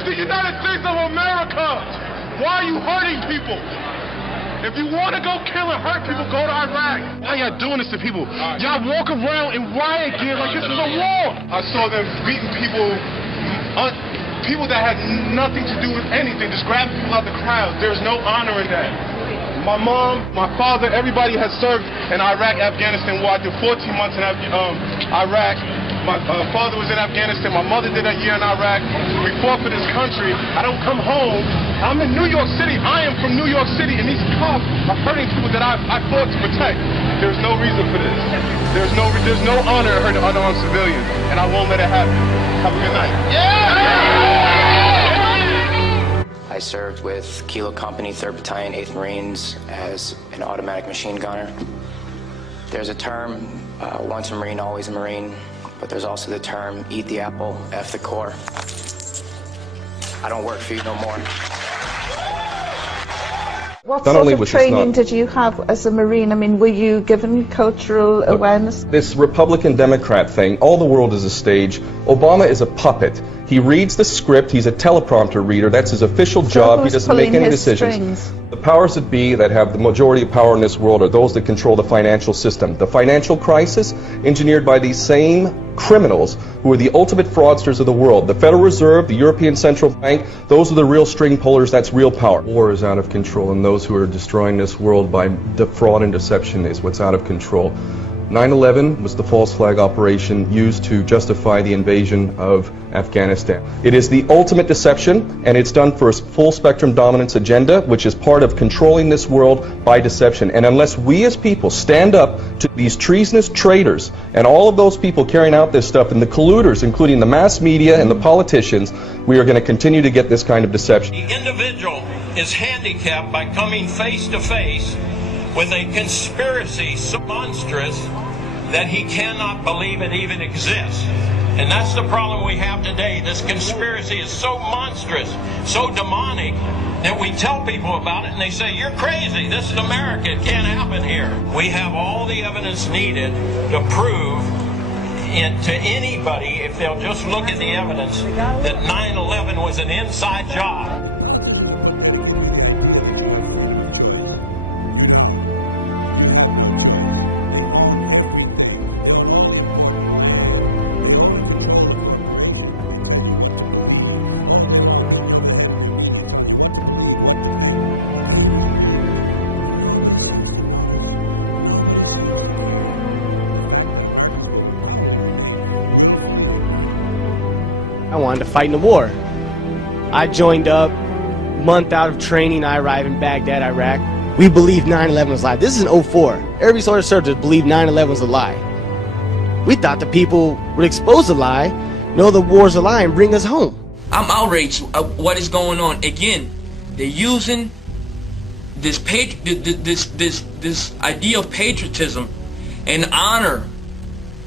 It's the United States of America. Why are you hurting people? If you want to go kill and hurt people, go to Iraq. Why y'all doing this to people? Y'all walk around in riot gear like this is a war. I saw them beating people, people that had nothing to do with anything, just grabbing people out the crowd. There's no honor in that. My mom, my father, everybody has served in Iraq, Afghanistan. Well, I did 14 months in Iraq. My father was in Afghanistan. My mother did a year in Iraq. We fought for this country. I don't come home. I'm in New York City. I am from New York City, and these cops are hurting people that I fought to protect. There's no reason for this. There's no honor in hurting unarmed civilians, and I won't let it happen. Have a good night. I served with Kilo Company, 3rd Battalion, 8th Marines as an automatic machine gunner. There's a term, once a Marine, always a Marine. But there's also the term, eat the apple, F the core. I don't work for you no more. What sort of training did you have as a Marine? I mean, were you given cultural awareness? This Republican-Democrat thing, all the world is a stage. Obama is a puppet. He reads the script, he's a teleprompter reader, that's his official job, he doesn't make any decisions. Strings? The powers that be that have the majority of power in this world are those that control the financial system. The financial crisis engineered by these same criminals who are the ultimate fraudsters of the world. The Federal Reserve, the European Central Bank, those are the real string pullers, that's real power. War is out of control, and those who are destroying this world by fraud and deception is what's out of control. 9/11 was the false flag operation used to justify the invasion of Afghanistan. It is the ultimate deception, and it's done for a full spectrum dominance agenda, which is part of controlling this world by deception. And unless we as people stand up to these treasonous traitors and all of those people carrying out this stuff and the colluders, including the mass media and the politicians, we are going to continue to get this kind of deception. The individual is handicapped by coming face to face with a conspiracy so monstrous that he cannot believe it even exists. And that's the problem we have today. This conspiracy is so monstrous, so demonic, that we tell people about it and they say, you're crazy, this is America, it can't happen here. We have all the evidence needed to prove to anybody, if they'll just look at the evidence, that 9/11 was an inside job. I wanted to fight in the war. I joined up, month out of training, I arrived in Baghdad, Iraq. We believed 9/11 was a lie. This is in 2004. Every sort of searcher believed 9/11 was a lie. We thought the people would expose the lie, know the war's a lie, and bring us home. I'm outraged at what is going on. Again, they're using this idea of patriotism and honor.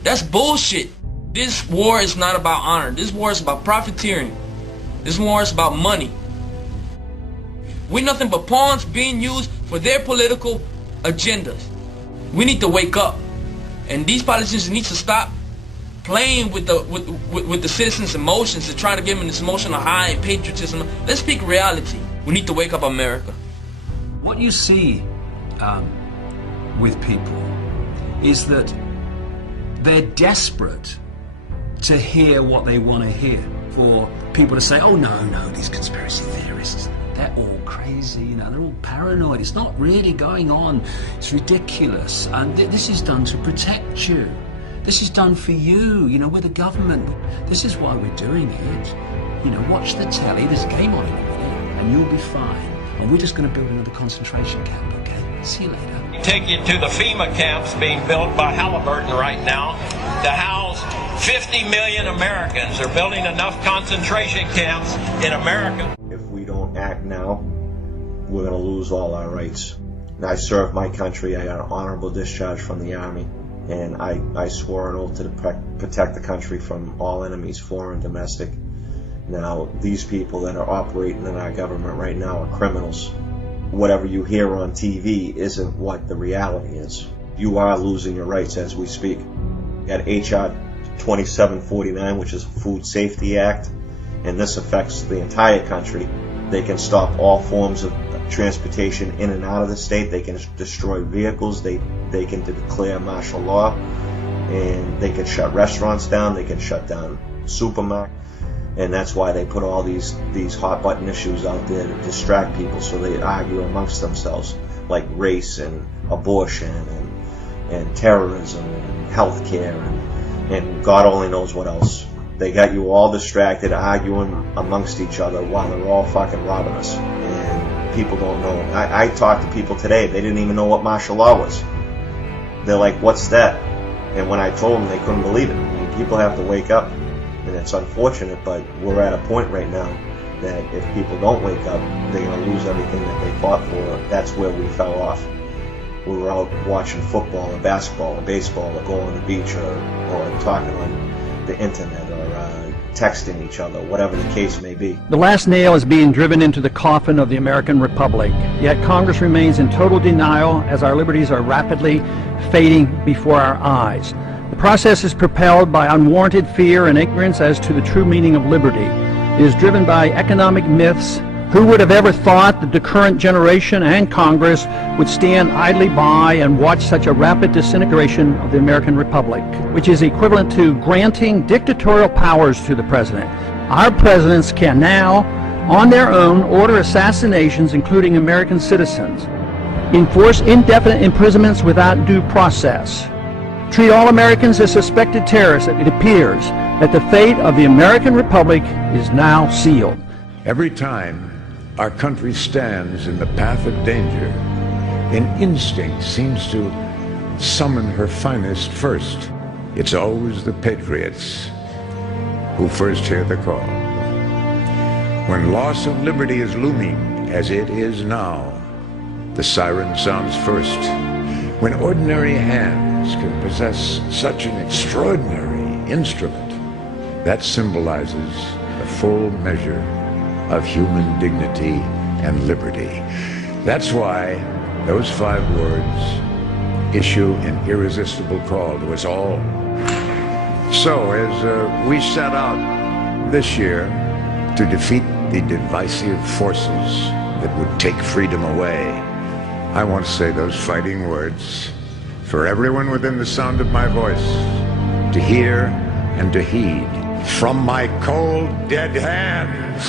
That's bullshit. This war is not about honor. This war is about profiteering. This war is about money. We're nothing but pawns being used for their political agendas. We need to wake up. And these politicians need to stop playing with the citizens' emotions and trying to give them this emotional high and patriotism. Let's speak reality. We need to wake up America. What you see with people is that they're desperate to hear what they want to hear. For people to say, oh no, these conspiracy theorists, they're all crazy, you know, they're all paranoid. It's not really going on. It's ridiculous. And this is done to protect you. This is done for you. You know, we're the government. This is why we're doing it. You know, watch the telly. There's a game on in a minute, and you'll be fine. And we're just going to build another concentration camp, okay? See you later. Take you to the FEMA camps being built by Halliburton right now to house 50 million Americans. They're building enough concentration camps in America. If we don't act now, we're going to lose all our rights. And I served my country. I got an honorable discharge from the Army. And I swore an oath to protect the country from all enemies, foreign, domestic. Now, these people that are operating in our government right now are criminals. Whatever you hear on TV isn't what the reality is. You are losing your rights as we speak. You got H.R. 2749, which is a Food Safety Act. and this affects the entire country. They can stop all forms of transportation in and out of the state. They can destroy vehicles. They can declare martial law, and they can shut restaurants down. They can shut down supermarkets. And that's why they put all these hot button issues out there to distract people, so they argue amongst themselves, like race and abortion and terrorism and healthcare and God only knows what else. They got you all distracted, arguing amongst each other while they're all fucking robbing us. And people don't know. I talked to people today, they didn't even know what martial law was. They're like, what's that? And when I told them, they couldn't believe it. I mean, people have to wake up. And it's unfortunate, but we're at a point right now that if people don't wake up, they're going to lose everything that they fought for. That's where we fell off. We were out watching football or basketball or baseball or going on the beach or talking on the internet or texting each other, whatever the case may be. The last nail is being driven into the coffin of the American Republic, yet Congress remains in total denial as our liberties are rapidly fading before our eyes. The process is propelled by unwarranted fear and ignorance as to the true meaning of liberty. It is driven by economic myths. Who would have ever thought that the current generation and Congress would stand idly by and watch such a rapid disintegration of the American Republic, which is equivalent to granting dictatorial powers to the president. Our presidents can now, on their own, order assassinations, including American citizens, enforce indefinite imprisonments without due process, treat all Americans as suspected terrorists. It appears that the fate of the American Republic is now sealed. Every time our country stands in the path of danger, an instinct seems to summon her finest first. It's always the patriots who first hear the call. When loss of liberty is looming, as it is now, the siren sounds first. When ordinary hands can possess such an extraordinary instrument, that symbolizes the full measure of human dignity and liberty. That's why those 5 words issue an irresistible call to us all. So as we set out this year to defeat the divisive forces that would take freedom away, I want to say those fighting words for everyone within the sound of my voice to hear and to heed. From my cold, dead hands,